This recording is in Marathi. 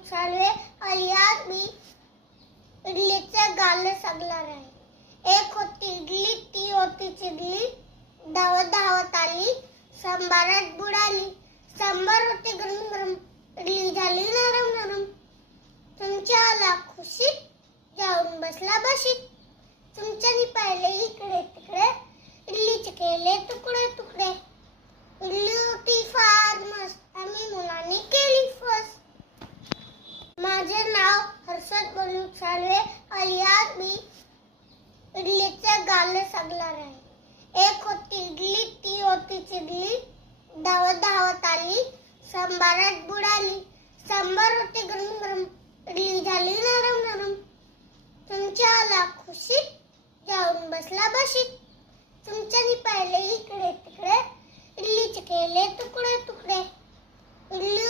बनूक चालवे आज मी इडलीचं गाणं सांगणार आहे. एक होती इडली, ती होती चिडली, धावत धावत आली, सांबारात बुडाली. सांबार होते गरम गरम, इडली झाली नरम नरम. तुमच्या आला खुशीत, जाऊन बसला बशीत. तुमच्यानी पाहिले इकडे तिकडे, इडलीचे केले तुकडे तुकडे. इडली होती फार मस्त, आम्ही मुलांनी केली फस. माझे नाव हर्षद बनूक चालवे आज मी इडलीचं गाणं सांगणार आहे. एक होती इडली, ती होती चिडली, धावत धावत आली, सांबारात बुडाली. सांबार होते गरम गरम, इडली झाली नरम नरम. तुमच्या आला खुशीत, जाऊन बसला बशीत. तुमच्यानी पाहिले इकडे तिकडे, इडलीचे केले तुकडे तुकडे. इडली